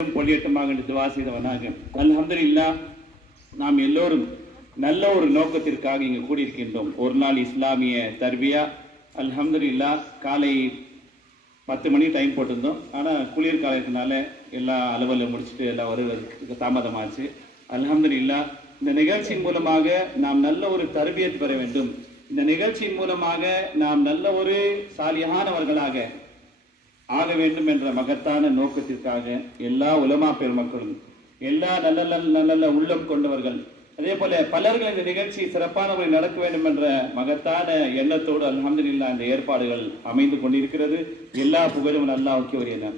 பொழியட்டுமாக என்று துவா செய்தவனாக அல்ஹம்துலில்லாஹ் நாம் எல்லோரும் நல்ல ஒரு நோக்கத்திற்காக இங்கு கூடியிருக்கின்றோம் ஒரு நாள் இஸ்லாமிய தர்பியா அல்ஹம்துலில்லாஹ் காலை பத்து மணி டைம் போட்டிருந்தோம் ஆனால் குளிர் காலத்தினால எல்லா அலுவலில் முடிச்சுட்டு எல்லாம் வருவதற்கு தாமதமாச்சு அல்ஹம்துலில்லாஹ் இந்த நிகழ்ச்சியின் மூலமாக நாம் நல்ல ஒரு தர்பியத் பெற வேண்டும் இந்த நிகழ்ச்சியின் மூலமாக நாம் நல்ல ஒரு சாலியானவர்களாக ஆக வேண்டும் என்ற மகத்தான நோக்கத்திற்காக எல்லா உலமா பெருமக்களும் எல்லா நல்ல நல்ல நல்ல உள்ளம் கொண்டவர்கள் அதே போல பலர்கள் இந்த நிகழ்ச்சி சிறப்பான முறை நடக்க வேண்டும் என்ற மகத்தான எண்ணத்தோடு அல்ஹம்துலில்லாஹ் இந்த ஏற்பாடுகள் அமைந்து கொண்டிருக்கிறது. எல்லா புகழும் நல்லா உரியன.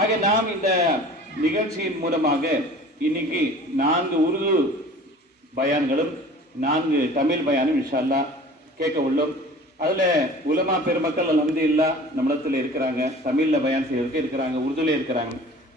ஆக நாம் இந்த நிகழ்ச்சியின் மூலமாக இன்னைக்கு நான்கு உருது பயான்களும் நான்கு தமிழ் பயானும் இன்ஷா அல்லாஹ் கேட்க உள்ளோம். அதில் உலமா பெருமக்கள் அல்ஹம்துலில்லா நம்மிடத்தில் இருக்கிறாங்க. தமிழில் பயன் செய்யறதுக்கு இருக்கிறாங்க. உருதுல இருக்கிறாங்க.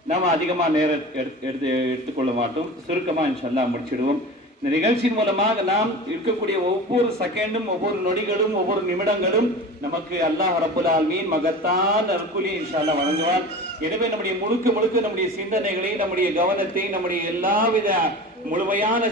நாம் அதிகமாக நேரம் எடுத்து எடுத்து எடுத்துக்கொள்ள மாட்டோம். சுருக்கமாக இன்ஷல்லா முடிச்சிடுவோம். இந்த நிகழ்ச்சியின் மூலமாக நாம் இருக்கக்கூடிய ஒவ்வொரு செகண்டும் ஒவ்வொரு நொடிகளும் ஒவ்வொரு நிமிடங்களும் நமக்கு அல்லாஹ் ரப்புல் மீன் மகத்தான் அற்குலி இன்ஷால்லா வழங்குவார் எனவே நம்முடைய முழுக்க முழுக்க நம்முடைய சிந்தனைகளை நம்முடைய கவனத்தை நம்முடைய எல்லாவித முழுமையான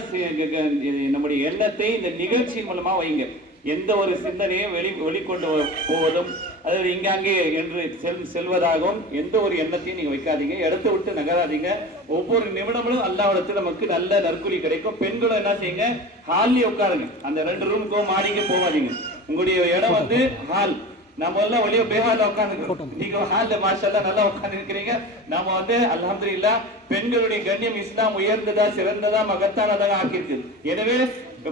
நம்முடைய எண்ணத்தை இந்த நிகழ்ச்சியின் மூலமா வைங்க. எந்த ஒரு சிந்தனையும் வெளி வெளிக்கொண்டு போவதும் அதாவது இங்காங்கே என்று செல் செல்வதாகவும் எந்த ஒரு எண்ணத்தையும் நீங்க வைக்காதீங்க. இடத்த விட்டு நகராதீங்க. ஒவ்வொரு நிமிடங்களும் அல்லாவிடத்தில் நமக்கு நல்ல நற்குறி கிடைக்கும். பெண்களும் என்ன செய்யுங்க? ஹால்லயே உட்காருங்க. அந்த ரெண்டு ரூமுக்கோ மாடிக்கோ போகாதீங்க. உங்களுடைய இடம் வந்து ஹால் நம்ம எல்லாம் வெளியே பேஹால உட்காந்துக்கிறோம் நீங்க ஹால்ல மாஷல்லா நல்லா உட்கார்ந்து இருக்கிறீங்க நாம வந்து அல்ஹம்துலில்லாஹ் பெண்களுடைய கண்ணியம் இஸ்லாம் உயர்ந்ததா சிறந்ததா மகத்தானதாக ஆக்கியிருக்கு. எனவே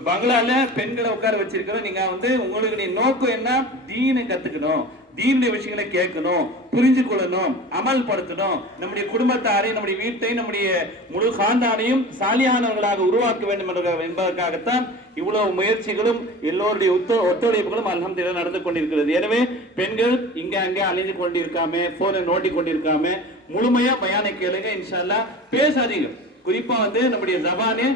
பங்களால பெண்களை உட்கார வச்சிருக்கிறோம். நீங்க வந்து உங்களுடைய நோக்கம் என்ன? தீனை கத்துக்கணும். தீனுடைய விஷயங்களை கேட்கணும் புரிஞ்சு கொள்ளணும் அமல்படுத்தணும். நம்முடைய குடும்பத்தாரை நம்முடைய வீட்டை நம்முடைய முழு காந்தானையும் சாலியானவர்களாக உருவாக்க வேண்டும் என்ற என்பதற்காகத்தான் இவ்வளவு முயற்சிகளும் எல்லோருடைய ஒத்து ஒத்துழைப்புகளும் அல்ஹம்துலில்லாஹ் நடந்து கொண்டிருக்கிறது. எனவே பெண்கள் இங்க அங்கே அலைந்து கொண்டிருக்காம போனை நோண்டி கொண்டிருக்காம முழுமையா பயானை கேளுங்க இன்ஷால்லா பேசாதீங்க. குறிப்பா வந்து நம்முடைய ஜபானு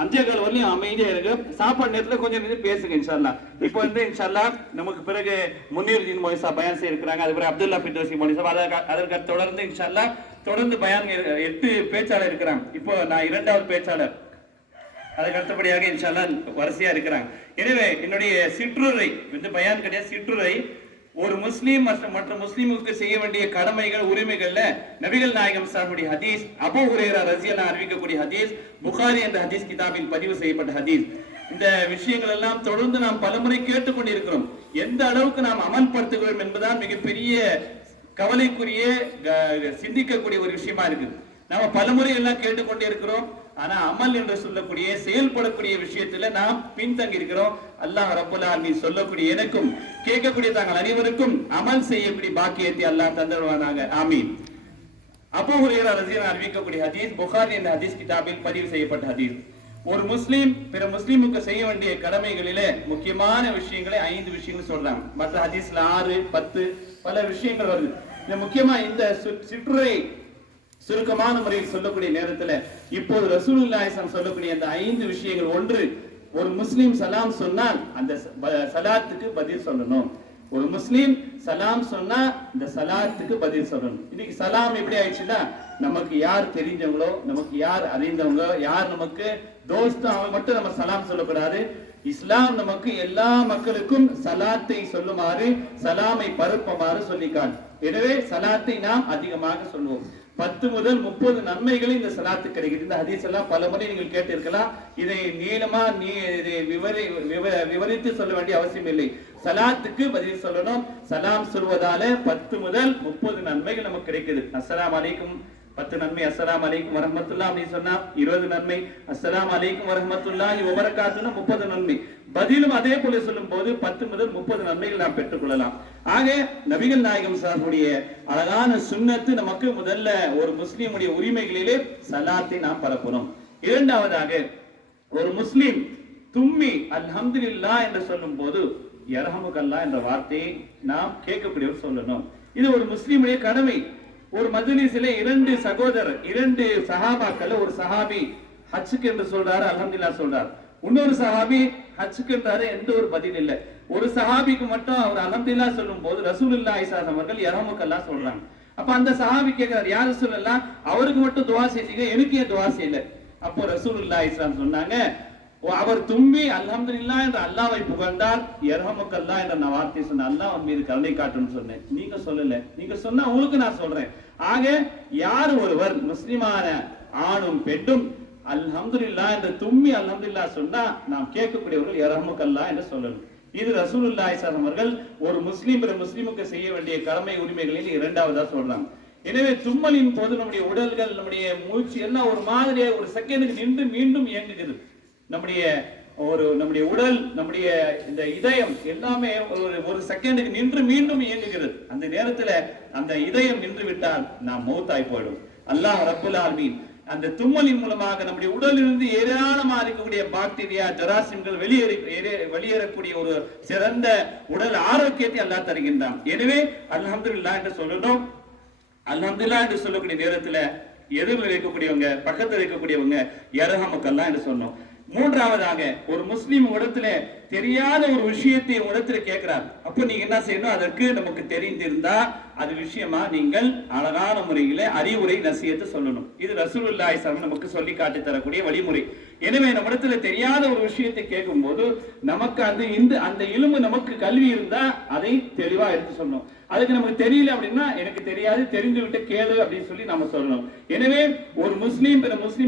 அஞ்சகால் வரலையும் அமைதியா இருக்கு சாப்பாடு நேரத்துல கொஞ்சம் நேரம் பேசுங்க இன்ஷால்லா. இப்போ வந்து இன்ஷால்லா நமக்கு பிறகு முன்னீர்தீன் மொய்சா பயன் செய்யிருக்கிறாங்க அது பிறகு அப்துல்லா பிட்ரோசி மொழிசா. அதற்கு அதற்கு தொடர்ந்து இன்ஷால்லா தொடர்ந்து பயன் எட்டு பேச்சாளர் இருக்கிறாங்க. இப்போ நான் இரண்டாவது பேச்சாளர். அதுக்கு அடுத்தபடியாக இன்ஷால்லா வரிசையா இருக்கிறாங்க. எனவே என்னுடைய சிற்றுரை வந்து பயான் கிடையாது சிற்றுரை ஒரு முஸ்லீம் மற்றும் மற்ற முஸ்லீமுக்கு செய்ய வேண்டிய கடமைகள் உரிமைகள்ல நபிகள் நாயகம் சாருடைய ஹதீஸ் அபோ ஹுரேரா ரஸியல்லாஹு அறிவிக்கக்கூடிய ஹதீஸ் புகாரி என்ற ஹதீஸ் கிதாபில் பதிவு செய்யப்பட்ட ஹதீஸ். இந்த விஷயங்கள் எல்லாம் தொடர்ந்து நாம் பலமுறை கேட்டுக்கொண்டிருக்கிறோம். எந்த அளவுக்கு நாம் அமல்படுத்துகிறோம் என்பதுதான் மிகப்பெரிய கவலைக்குரிய க- சிந்திக்கக்கூடிய ஒரு விஷயமா இருக்குது. நாம பலமுறை எல்லாம் கேட்டுக்கொண்டே இருக்கிறோம் ஆனா அமல் என்று சொல்லக்கூடிய செயல்படக்கூடிய விஷயத்துல நாம் பின்தங்கி இருக்கிறோம் அல்லாஹ் ரப்பல் ஆலமீன் சொல்லக்கூடிய எனக்கும் கேட்கக்கூடிய தாங்கள் அனைவருக்கும் அமல் செய்யக்கூடிய பாக்கியத்தை அல்லாஹ் தந்துடுவானாங்க ஆமீன். அபூ ஹுரைரா ரசிகன் அறிவிக்கக்கூடிய ஹதீஸ் புகார் என்ற ஹதீஸ் கிதாபில் பதிவு செய்யப்பட்ட ஹதீஸ். ஒரு முஸ்லீம் பிற முஸ்லீமுக்கு செய்ய வேண்டிய கடமைகளிலே முக்கியமான விஷயங்களை ஐந்து விஷயங்கள் சொல்றாங்க. மற்ற ஹதீஸ்ல ஆறு பத்து பல விஷயங்கள் வருது. இந்த முக்கியமா இந்த சு- சிற்றுரை சுருக்கமான முறையில் சொல்லக்கூடிய நேரத்துல இப்போது ரசூல் ஸல்லல்லாஹு சொல்லக்கூடிய அந்த ஐந்து விஷயங்கள். ஒன்று ஒரு முஸ்லீம் சலாம் சொன்னால் அந்த சலாத்துக்கு பதில் சொல்லணும். ஒரு முஸ்லீம் சலாம் சொன்னா இந்த சலாத்துக்கு பதில் சொல்லணும். இன்னைக்கு சலாம் எப்படி ஆயிடுச்சுன்னா நமக்கு யார் தெரிஞ்சவங்களோ நமக்கு யார் அறிந்தவங்க யார் நமக்கு தோஸ்தோ அவங்க மட்டும் நம்ம சலாம் சொல்லக்கூடாது. இஸ்லாம் நமக்கு எல்லா மக்களுக்கும் சலாத்தை சொல்லுமாறு சலாமை பருப்பமாறு சொல்லிக்கான். எனவே சலாத்தை நாம் அதிகமாக சொல்லுவோம். பத்து முதல் முப்பது நன்மைகள் இந்த சலாத்து கிடைக்குது. இந்த ஹதீஸ் எல்லாம் பல முறை நீங்கள் கேட்டிருக்கலாம். இதை நீளமா நீ இதை விவரி விவ- விவரித்து சொல்ல வேண்டிய அவசியம் இல்லை. சலாத்துக்கு பதில் சொல்லணும். சலாம் சொல்வதால பத்து முதல் முப்பது நன்மைகள் நமக்கு கிடைக்குது. அஸ்லாம் அலைக்கும். பத்து நன்மை. அஸ்லாம் அலைக்கும் வரமத்துல்லா அப்படின்னு சொன்னா இருபது நன்மை. அஸ்லாம் அலைக்கும் வரஹ்மத்துல்லாஹி வபரகாத்துனா முப்பது நன்மை. பதிலும் அதே போல சொல்லும் போது பத்து முதல் முப்பது நன்மைகள் நாம் பெற்றுக்கொள்ளலாம். ஆக நபிகள் நாயகம் சார்புடைய அழகான சுண்ணத்து நமக்கு முதல்ல ஒரு முஸ்லீமுடைய உரிமைகளிலே சலாத்தை நாம் பரப்புறோம். இரண்டாவதாக ஒரு முஸ்லீம் தும்மி அல்ஹம்துலில்லாஹ் என்று சொல்லும் போது இரஹமுகல்லா என்ற வார்த்தையை நாம் கேட்கக்கூடியவர் சொல்லணும். இது ஒரு முஸ்லீமுடைய கடமை. ஒரு மஜ்லிஸிலே இரண்டு சகோதரர் இரண்டு சஹாபாக்கள் ஒரு சஹாபி ஹச்சுக்கு என்று சொல்றாரு அலமதுல்லா சொல்றார். இன்னொரு சஹாபி ஹஜ்ஜுக்குன்றாரு எந்த ஒரு பதில் இல்லை. ஒரு சஹாபிக்கு மட்டும் அவர் அலமதுல்லா சொல்லும் போது ரசூல் ஸல்லல்லாஹு அலைஹி அவர்கள் இரமுக்கல்லா சொல்றாங்க. அப்ப அந்த சஹாபி கேட்கிறார் யார் சொல்லலாம் அவருக்கு மட்டும் துவா செய்தீங்க எனக்கு ஏன் துவா செய்யல? அப்போ ரசூலுல்லாஹி இஸ்லாம் சொன்னாங்க ஓ, அவர் தும்பி இல்லா என்ற அல்லாஹை புகழ்ந்தார் யர்ஹமுக்கல்லா என்ற நான் வார்த்தை சொன்ன அல்லாஹ் அவன் மீது கருணை காட்டும்னு சொன்னேன். நீங்க சொல்லல. நீங்க சொன்னா உங்களுக்கு நான் சொல்றேன். ஆக யார் ஒருவர் முஸ்லிமான ஆணும் பெண்ணும் அல்ஹம்துல்லா என்று தும்மி அல்ஹம்துல்லா சொன்னா நாம் கேட்கக்கூடியவர்கள் யர்ஹமுக்கல்லா என்று சொல்லணும். இது ரசூலுல்லா ஸல்லல்லாஹு அவர்கள் ஒரு முஸ்லீம் முஸ்லீமுக்கு செய்ய வேண்டிய கடமை உரிமைகளில் இரண்டாவதா சொல்றாங்க. எனவே தும்மலின் போது நம்முடைய உடல்கள் நம்முடைய மூச்சு எல்லாம் ஒரு மாதிரியே ஒரு செகண்டுக்கு நின்று மீண்டும் இயங்குகிறது. நம்முடைய ஒரு நம்முடைய உடல் நம்முடைய இந்த இதயம் எல்லாமே ஒரு ஒரு செகண்டுக்கு நின்று மீண்டும் இயங்குகிறது. அந்த நேரத்துல அந்த இதயம் நின்று விட்டால் நாம் மௌத்தாய் போயிடும் அல்லாஹ் ரப்புல் ஆல்மீன் அந்த தும்மலின் மூலமாக நம்முடைய உடலிலிருந்து ஏராளமா இருக்கக்கூடிய பாக்டீரியா ஜராசிம்கள் வெளியேறி வெளியேறக்கூடிய ஒரு சிறந்த உடல் ஆரோக்கியத்தை அல்லா தருகின்றான். எனவே அல்ஹம்துலில்லாஹ் என்று சொல்லணும் அல்ஹம்துலில்லாஹ் என்று சொல்லக்கூடிய நேரத்துல எதிரில் இருக்கக்கூடியவங்க பக்கத்துல இருக்கக்கூடியவங்க யரஹமக்கல்லாம் என்று சொன்னோம். மூன்றாவதாக ஒரு முஸ்லீம் இடத்துல தெரியாத ஒரு விஷயத்தை இடத்துல கேட்கிறார். அப்ப நீங்க என்ன செய்யணும்? அதற்கு நமக்கு தெரிந்திருந்தா அது விஷயமா நீங்கள் அழகான முறையில அறிவுரை நசியத்தை சொல்லணும். இது ரசூலுல்லாய் ஸல்லல்லாஹு நமக்கு சொல்லி காட்டி தரக்கூடிய வழிமுறை. எனவே நம்ம இடத்துல தெரியாத ஒரு விஷயத்தை கேட்கும் போது நமக்கு அந்த இந்த அந்த இலும்பு நமக்கு கல்வி இருந்தா அதை தெளிவா எடுத்து சொல்லணும். அதுக்கு நமக்கு தெரியல அப்படின்னா எனக்கு தெரியாது தெரிஞ்சு விட்டு கேளு அப்படின்னு சொல்லி நம்ம சொல்லணும். எனவே ஒரு முஸ்லீம் பிற முஸ்லீம்